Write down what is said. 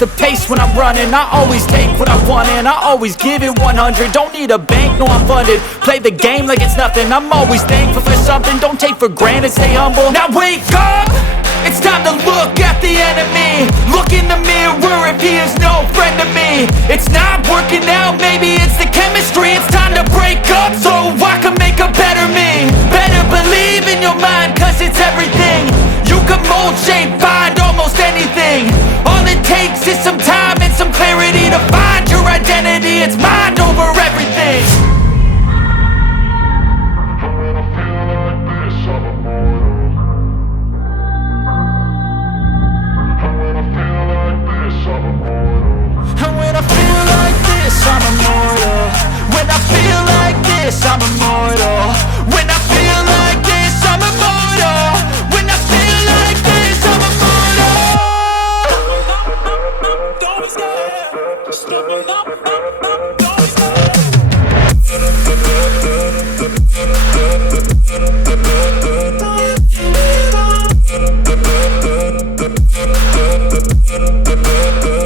the pace when I'm running. I always take what I want and I always give it 100. Don't need a bank, no I'm funded. Play the game like it's nothing. I'm always thankful for something. Don't take for granted, stay humble. Now wake up! It's time to look at the enemy. Look in the mirror if he is no friend to me. It's not working out, maybe it's the chemistry. It's time to break up so I can make a better me. Better believe in your mind, cause it's everything. You can mold, shape, find almost anything. All it takes is some time and some clarity to find your identity. It's mind over everything. And when I feel like this, I'm immortal. When I feel like this, I'm immortal. When I